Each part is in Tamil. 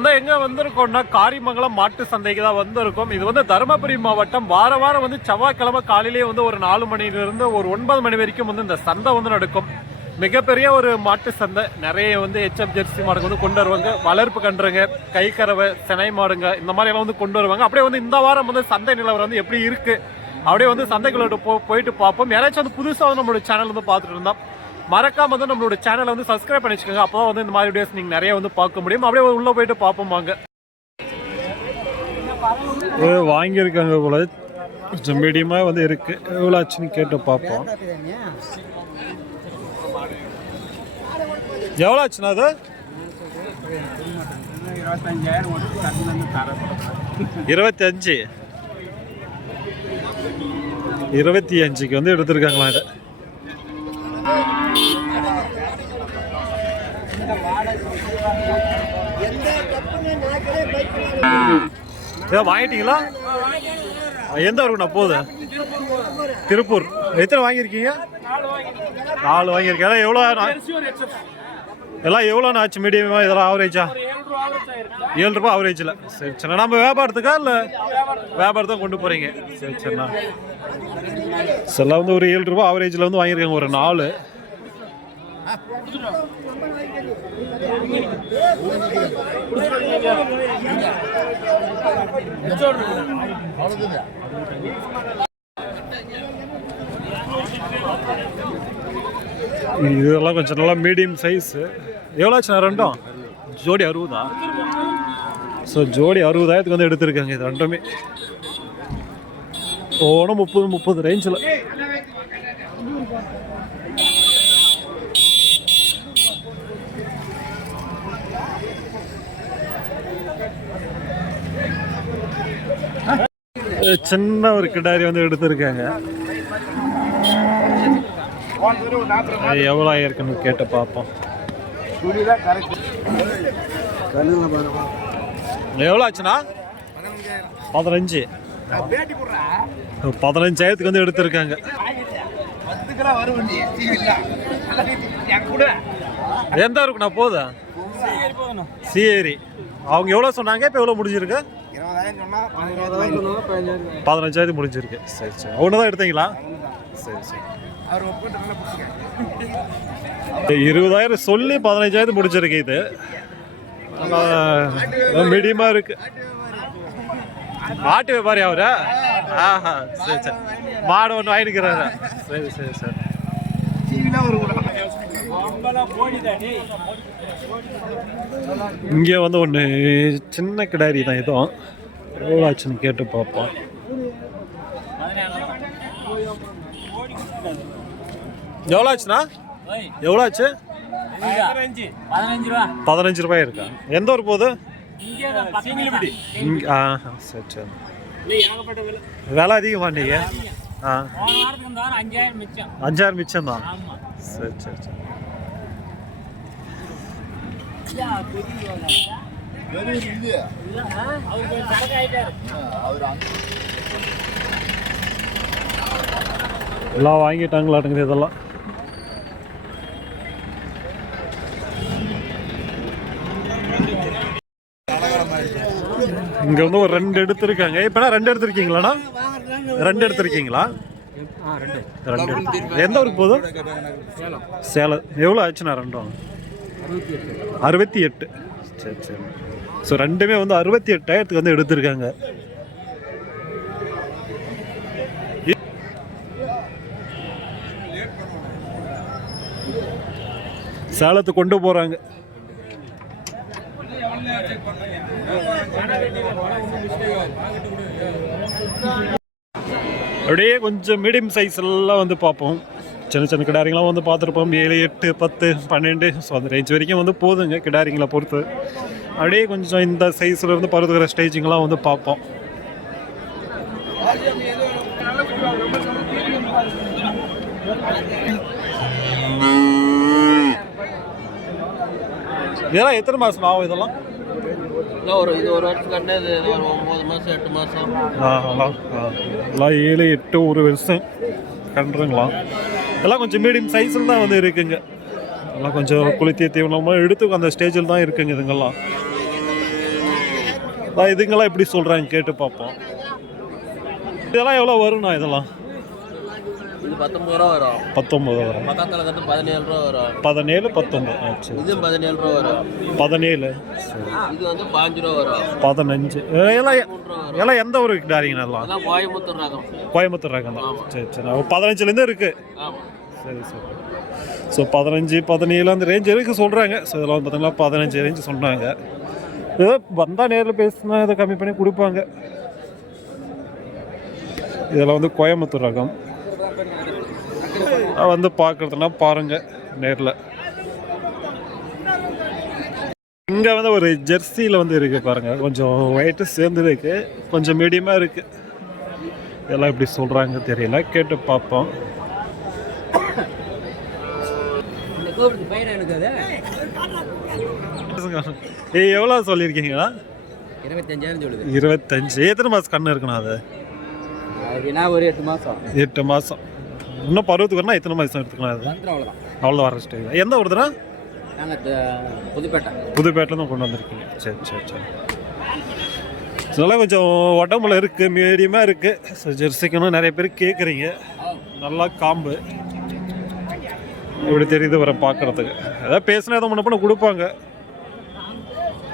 வந்து எங்க வந்திருக்கோம்னா காரிமங்கலம் மாட்டு சந்தைக்கு தான் வந்திருக்கோம். இது வந்து தருமபுரி மாவட்டம். வார வாரம் வந்து செவ்வாய்க்கிழமை காலையிலேயே வந்து ஒரு நாலு மணிலிருந்து ஒரு ஒன்பது மணி வரைக்கும் வந்து இந்த சந்தை வந்து நடக்கும். மிகப்பெரிய ஒரு மாட்டு சந்தை. நிறைய வந்து ஹெச்எஃப் ஜெர்சி மாடுங்க வந்து கொண்டு வருவாங்க. வளர்ப்பு கன்றுங்க கை செனை சினை மாடுங்க இந்த மாதிரி எல்லாம் வந்து கொண்டு வருவாங்க. அப்படியே வந்து இந்த வாரம் வந்து சந்தை நிலவரம் வந்து எப்படி இருக்கு? அப்படியே வந்து சந்தைகளோட போ போயிட்டு பார்ப்போம். யாராச்சும் வந்து புதுசாக வந்து நம்மளோட சேனல் வந்து பார்த்துட்டு இருந்தோம் மறக்காம வந்து நம்மளோட சேனலை வந்து சப்ஸ்கிரைப் பண்ணி வச்சுக்கோங்க. அப்போ வந்து இந்த மாதிரி வீடியோஸ் நீங்கள் நிறைய வந்து பார்க்க முடியும். அப்படியே உள்ளே போயிட்டு பார்ப்போம் வாங்க. வாங்கியிருக்காங்க போல. கொஞ்சம் மீடியமாக வந்து இருக்கு. எவ்வளோ ஆச்சுன்னு கேட்டு பார்ப்போம். எவ்வளோ ஆச்சுண்ணா அது? இருபத்தி அஞ்சு இருபத்தி அஞ்சுக்கு வந்து எடுத்திருக்காங்களா இதை. ஏதோ வாங்கிட்டீங்களா? எந்த ஊருக்குண்ணா போகுது? திருப்பூர். எத்தனை வாங்கியிருக்கீங்க? நாலு வாங்கியிருக்கேன் எல்லாம் எவ்வளோ எல்லாம் எவ்வளோண்ணா ஆச்சு மீடியமாக இதெல்லாம் ஆவரேஜா ஏழு ரூபா ஆவரேஜில் சரி சரிண்ணா நம்ம வியாபாரத்துக்கா இல்லை வியாபாரத்தான் கொண்டு போகிறீங்க சரி சரிண்ணா. எல்லாம் வந்து ஒரு ஏழு ரூபாய் ஆவரேஜில் வந்து வாங்கியிருக்கேங்க ஒரு நாலு. இதெல்லாம் கொஞ்சம் நல்லா மீடியம் சைஸு எவ்வளோ ஆச்சுண்ணா ரெண்டும்? ஜோடி அறுபதா? ஸோ ஜோடி அறுபதாயிரத்துக்கு வந்து எடுத்திருக்காங்க இது ரெண்டுமே. ஓணும் முப்பது முப்பது ரேஞ்சில் சின்ன ஒரு கிடாரி வந்து எடுத்திருக்காங்க. அது எவ்வளோ ஆயிருக்குன்னு கேட்டு பார்ப்போம். எவ்வளோ ஆச்சுண்ணா? பதினஞ்சு. பதினஞ்சாயிரத்துக்கு வந்து எடுத்திருக்காங்க. எந்த இருக்குண்ணா போதா சிஏரி அவங்க எவ்வளோ சொன்னாங்க? இப்போ எவ்வளோ முடிஞ்சிருக்கு? பதினஞ்சாயிரத்து முடிஞ்சிருக்கு. சரி சரி. ஒன்று தான் எடுத்தீங்களா? சரி சரி. இருபதாயிரம் சொல்லி பதினஞ்சாயிரத்து முடிச்சிருக்கு இது. மீடியமாக இருக்கு. மாட்டு வியாபாரி அவரா? ஆஹா சரி சரி. மாடு ஒன்று வாங்கிக்கிறாரு சரி சரி சரி. இங்கே வந்து ஒன்று சின்ன கிடாரி தான் இதுவும் எவ்வளோ ஆச்சுன்னு கேட்டு பார்ப்போம். எவ்வளோ ஆச்சுண்ணா எவ்வளோ ஆச்சு பதினஞ்சு. ரூபா. பதினஞ்சு ரூபாய் இருக்கா? எந்த ஊர் போகுது? ஆ சரி சரி. விலை. அதிகமா நீங்க ஆ. அஞ்சாயிரம் மிச்சம். தான்? ஆமா. சரி சரி அவர் கொஞ்சம் சரக்கு ஆயிட்டாரு எல்லாம் வாங்கிட்டாங்களாட்டுங்குது இதெல்லாம்? இங்க வந்து ஒரு ரெண்டு எடுத்திருக்காங்க. இப்பனா ரெண்டு எடுத்திருக்கீங்களாண்ணா ரெண்டு எடுத்திருக்கீங்களா? ரெண்டு எடுத்து எந்த ஊருக்கு போதும் சேலம். எவ்வளோ ஆச்சுண்ணா ரெண்டும்? அறுபத்தி எட்டு. சரி சரி. ஸோ ரெண்டுமே வந்து அறுபத்தி எட்டாயிரத்துக்கு வந்து எடுத்திருக்காங்க. சேலத்தை கொண்டு போகிறாங்க அப்படியே கொஞ்சம் மீடியம் சைஸ் எல்லாம் வந்து பார்ப்போம். சின்ன சின்ன கிடாரிங்களாம் வந்து பார்த்துருப்போம். ஏழு எட்டு பத்து பன்னெண்டு. ஸோ அந்த ரேஞ்ச் வரைக்கும் வந்து போதுங்க கிடாரிங்களை பொறுத்து. அப்படியே கொஞ்சம் இந்த சைஸில் இருந்து பருதுகிற ஸ்டேஜிங்கெல்லாம் வந்து பார்ப்போம். இதெல்லாம் எத்தனை மாதம் ஆகும் இதெல்லாம்? ஒரு இது ஒரு வருஷம் கண்டு இது ஒரு ஒம்பது மாதம் எட்டு மாதம் ஆ எல்லாம் ஏழு எட்டு ஒரு வருஷம் கன்றுங்களா எல்லாம் கொஞ்சம் மீடியம் சைஸில் தான் வந்து இருக்குங்க. எல்லாம் கொஞ்சம் குளித்திய தீவனமாக எடுத்து அந்த ஸ்டேஜில் தான் இருக்குங்க இதுங்கெல்லாம். அதான் இதுங்கெல்லாம் எப்படி சொல்கிறாங்க கேட்டு பார்ப்போம். இதெல்லாம் எவ்வளோ வரும்ண்ணா இதெல்லாம்? இது பத்தொம்பது ரூபா வரும். பத்தொம்பது வரும். பக்கத்தில் கற்று பதினேழு ரூபா வரும். பதினேழு பத்தொம்பது ஆ சரி. பதினேழு ரூபா வரும். பதினேழு. இது வந்து பாஞ்சு ரூபா வரும். பதினஞ்சு. எல்லாம் எல்லாம் எந்த ஊருக்கு டாரிங்கண்ணா எல்லாம் கோயம்புத்தூர் ரகம். கோயம்புத்தூர் ரகம் தான். சரி சரி. பதினஞ்சுலேருந்து இருக்குது ஆமாம் சரி சரி. ஸோ பதினஞ்சு பதினேழு அந்த ரேஞ்ச் இருக்குது சொல்கிறாங்க ஸோ இதெல்லாம் வந்து பார்த்தீங்கன்னா பதினஞ்சு ரேஞ்சு சொன்னாங்க. ஏதோ வந்தால் நேரில் பேசினா இதை கம்மி பண்ணி கொடுப்பாங்க. இதெல்லாம் வந்து கோயம்புத்தூர் ரகம். வந்து பார்க்குறதுனா பாருங்கள் நேரில். இங்கே வந்து ஒரு ஜெர்சியில் வந்து இருக்குது பாருங்கள் கொஞ்சம் ஒயிட்டு சேர்ந்து இருக்குது கொஞ்சம் மீடியமாக இருக்குது இதெல்லாம் எப்படி சொல்கிறாங்க தெரியல. கேட்டு பார்ப்போம். ஏய் எவ்வளோ சொல்லியிருக்கீங்களா? இருபத்தஞ்சாயிரம் சொல்லுது. இருபத்தஞ்சு. எத்தனை மாதம் கண்ணு இருக்கணும் அது? ஒரு எட்டு மாதம் எட்டு மாதம் இன்னும் பருவத்துக்கு வரணும் எத்தனை மாதம் எடுத்துக்கலாம் அது? அவ்வளோ வர ஸ்டேஜ் எந்த ஊருதுனா நாங்கள் புதுப்பேட்டை. புதுப்பேட்டில் கொண்டு வந்திருக்கீங்க. சரி சரி சரி. இதெல்லாம் கொஞ்சம் உடம்புல இருக்குது மீடியமாக இருக்குது ஸோ ஜெர்சிக்கணும். நிறைய பேர் கேட்குறீங்க நல்லா காம்பு. இப்படி தெரியுது வர பார்க்குறதுக்கு. ஏதாவது பேசினா எதாவது முன்ன பண்ண கொடுப்பாங்க.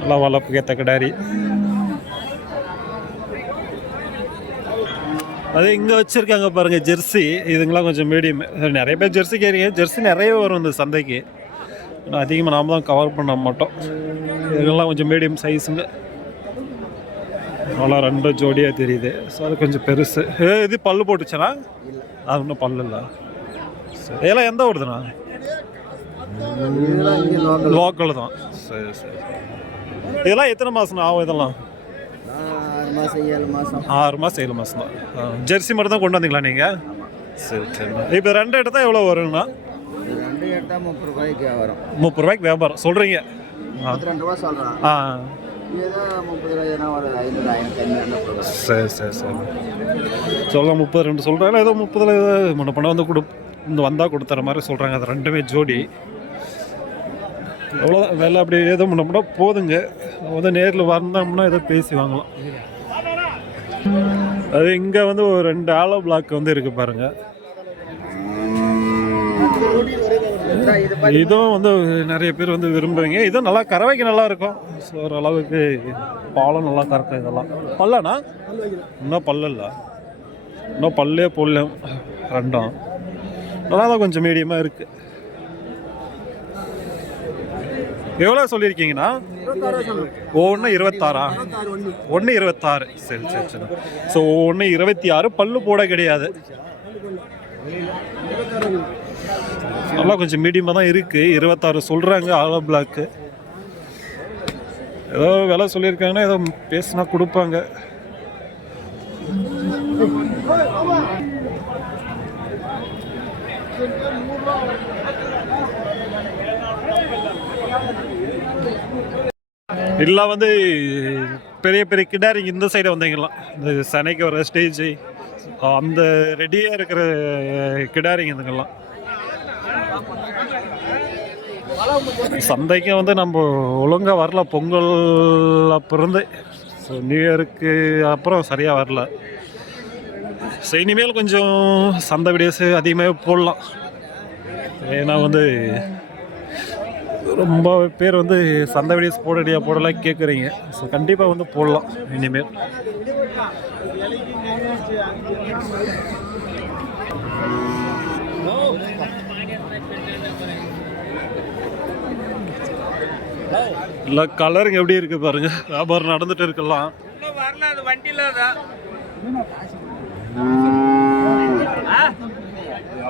நல்லா வளர்ப்புக்கு ஏற்ற கிடாரி. அது இங்கே வச்சுருக்காங்க பாருங்கள் ஜெர்சி. இதுங்களாம் கொஞ்சம் மீடியம் நிறைய பேர் ஜெர்சி கேட்குறீங்க ஜெர்சி நிறைய வரும் இந்த சந்தைக்கு. ஆனால் அதிகமாக நாம் தான் கவர் பண்ண மாட்டோம். இதுங்கெல்லாம் கொஞ்சம் மீடியம் சைஸுங்க நல்லா ரெண்டு ஜோடியாக தெரியுது. ஸோ அது கொஞ்சம் பெருசு. ஏ இது பல் போட்டுச்சுன்னா அது ஒன்றும் பல்லு இல்லை. சரி இதெல்லாம் எந்த ஊருதுண்ணா லோக்கல் தான். சரி சரி. இதெல்லாம் எத்தனை மாதம் ஆகும் இதெல்லாம்? ஆறு மாதம் ஏழு மாதம் ஆறு மாதம் ஏழு மாதம் தான் ஜெர்சி மட்டும் தான் கொண்டு வந்தீங்களா நீங்கள் சரி சரிண்ணா இப்போ ரெண்டு எடுத்தால் எவ்வளோ வருங்கண்ணா? ரெண்டு எடுத்தால் முப்பது ரூபாய்க்கு வரும் முப்பது ரூபாய்க்கு வியாபாரம். சொல்கிறீங்க ரெண்டு ரூபா சொல்கிறேன் ஆ. சரி சரி சரி. சொல்ல முப்பது ரெண்டு சொல்கிறாங்க ஏதோ முப்பதில் ஏதோ முன்ன பண்ண வந்து கொடு இந்த வந்தால் கொடுத்துற மாதிரி சொல்கிறாங்க அது ரெண்டுமே ஜோடி. எவ்வளோ வேலை அப்படி ஏதோ பண்ணோம்னா போதுங்க. வந்து நேரில் வந்தோம்னா ஏதோ பேசி வாங்கலாம். அது இங்கே வந்து ஒரு ரெண்டு ஆலோ பிளாக் வந்து இருக்குது பாருங்க. இதுவும் வந்து நிறைய பேர் வந்து விரும்புவீங்க. இதுவும் நல்லா கறவைக்கு நல்லா இருக்கும். ஸோ ஓரளவுக்கு பாலம் நல்லா கறக்கும் இதெல்லாம். பல்லண்ணா? இன்னும் பல்லு இல்லை. இன்னும் பல்லே போடல. ரெண்டும். நல்லா தான் கொஞ்சம் மீடியமாக இருக்குது எவ்வளோ சொல்லியிருக்கீங்கண்ணா ஒன்று இருபத்தாறா? ஒன்று இருபத்தாறு. சரி சரி சரி. ஸோ ஒன்று இருபத்தி ஆறு பல்லு போட கிடையாது. நல்லா கொஞ்சம் மீடியமாக தான் இருக்குது இருபத்தாறு சொல்கிறாங்க ஆலோ பிளாக்கு. ஏதோ விலை சொல்லியிருக்காங்கன்னா ஏதோ பேசினா கொடுப்பாங்க. இல்லை வந்து பெரிய பெரிய கிடாரிங்க இந்த சைடு வந்தீங்களாம். இந்த சனைக்கு வர ஸ்டேஜ் அந்த ரெடியாக இருக்கிற கிடாரிங்க இதுங்கெல்லாம். சந்தைக்கு வந்து நம்ம ஒழுங்காக வரல. பொங்கல் அப்புறந்து. ஸோ நியூ இயருக்கு அப்புறம் சரியாக வரல. ஸோ இனிமேல் கொஞ்சம் சந்தை வீடியோஸ் அதிகமாக போடலாம். ஏன்னா வந்து ரொம்ப பேர் வந்து சந்தை வீடியோஸ் போடடியா போடலாம் கேட்குறீங்க ஸோ கண்டிப்பாக வந்து போடலாம் இனிமேல். இல்லை கலருங்க எப்படி இருக்கு பாருங்க. வியாபாரம் நடந்துட்டு இருக்கலாம். வரல அது வண்டியில் தான்.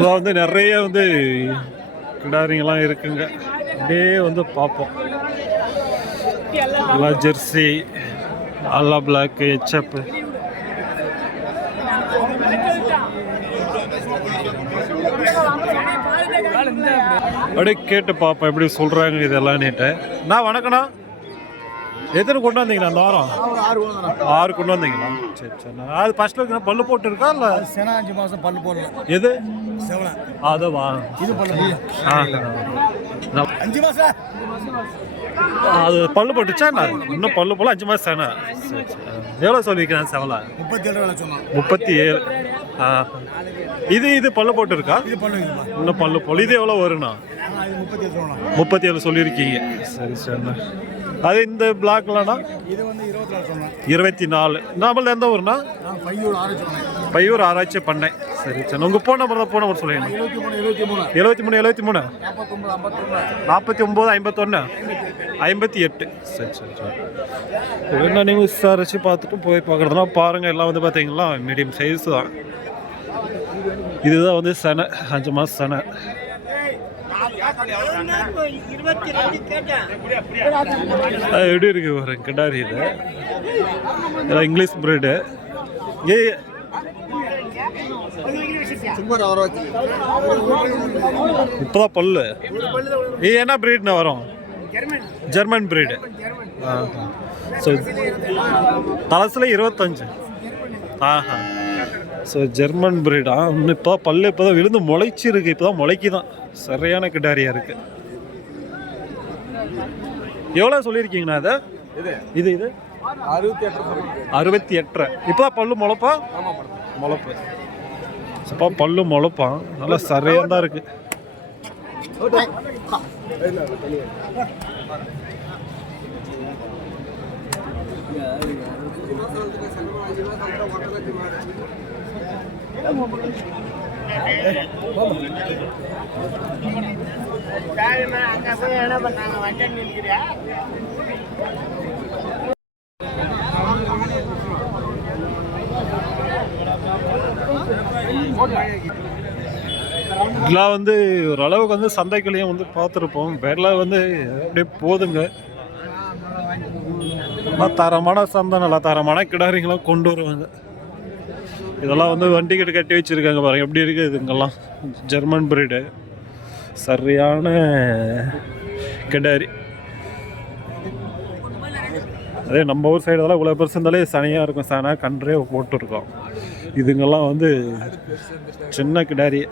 இதில் வந்து நிறைய வந்து கிடாரிங்கெல்லாம் இருக்குங்க. அப்படியே வந்து பார்ப்போம். எல்லாம் ஜெர்சி அல்லா பிளாக் ஹெச்அப் அப்படியே கேட்டு பார்ப்போம் எப்படி சொல்கிறாங்க இதெல்லாம் நேற்று நான் வணக்கண்ணா எத்தனை கொண்டு வந்தீங்கண்ணா அந்த வாரம்? ஆறு கொண்டு வந்தீங்களா சரி சரி. அது ஃபர்ஸ்ட்ல இருக்கிற பல்லு போட்டு இருக்கா இல்லை? செனா அஞ்சு மாசம் பல்லு போடல. எது? செவலை அதுவா? இது பல்லு அஞ்சு மாசம். அது பல்லு போட்டுச்சா இன்னும் பல்லு போல அஞ்சு சரி சரி. எவ்வளோ சொல்லியிருக்கேன் செவலை முப்பத்தி ஏழு முப்பத்தி ஏழு இது இது பல்லு போட்டு இருக்கா இது பல்லு. இதுமா இன்னும் பல்லு போல இது எவ்வளோ சொன்னான். முப்பத்தி ஏழு சொல்லியிருக்கீங்க. சரி சரிண்ணா அது இந்த பிளாக்லண்ணா இது வந்து இருபத்தி நாலு சொன்னேன். இருபத்தி நாலு. நம்மள எந்த ஊர்ண்ணா? நான் பையூர் ஆராய்ச்சி பண்ணேன். சரி சரி. உங்கள் ஃபோன் நம்பர் தான் ஃபோன் நம்பர் சொல்லுங்க. எழுபத்தி மூணு எழுபத்தி மூணு. நாற்பத்தி ஒம்பது ஐம்பத்தொன்று ஐம்பத்தி எட்டு. சரி சரி சரி. என்ன நீங்கள் விசாரிச்சு பார்த்துட்டு போய் பார்க்குறதுனா பாருங்கள் எல்லாம் வந்து பார்த்தீங்களா மீடியம் சைஸ் தான். இதுதான் வந்து சனை அஞ்சு மாதம் சனை. எப்படி இருக்கு வரேன் கிடாரி இது இங்கிலீஷ் பிரீடு ஏ சும்மா இப்போதான் பல்லு. இது என்ன பிரீட்னு வரும்? ஜெர்மன் பிரீடு ஸோ தலசில் இருபத்தஞ்சு. ஆஹா. ஸோ ஜெர்மன் பிரீடா இன்னும் இப்போ பல்லு இப்போ தான் விழுந்து முளைச்சிருக்கு இப்போ தான் முளைக்குதான். சரியான கிடாரியாக இருக்கு. எவ்வளோ சொல்லியிருக்கீங்கண்ணா அதை இது. இது அறுபத்தி எட்டு அறுபத்தி எட்டரை இப்போ பல்லு முளைப்பா? முளைப்பு. இப்போ பல்லு முளைப்பான் நல்லா சரியாக தான் இருக்குது இதெல்லாம் வந்து ஓரளவுக்கு வந்து சந்தைக்குள்ளேயும் வந்து பார்த்துருப்போம். வெலை வந்து அப்படியே போதுங்க. நல்லா தரமான சந்தை நல்லா தரமான கிடாரிங்களாம் கொண்டு வருவாங்க. இதெல்லாம் வந்து வண்டி கிட்ட கட்டி வச்சிருக்காங்க பாருங்க. எப்படி இருக்குது இதுங்கெல்லாம் ஜெர்மன் பிரீடு சரியான கிடாரி. அதே நம்ம ஊர் சைடு இவ்வளோ பெருசு இருந்தாலே சனியாக இருக்கும். சனா கன்றே போட்டிருக்கோம். இதுங்கெல்லாம் வந்து சின்ன கிடாரி.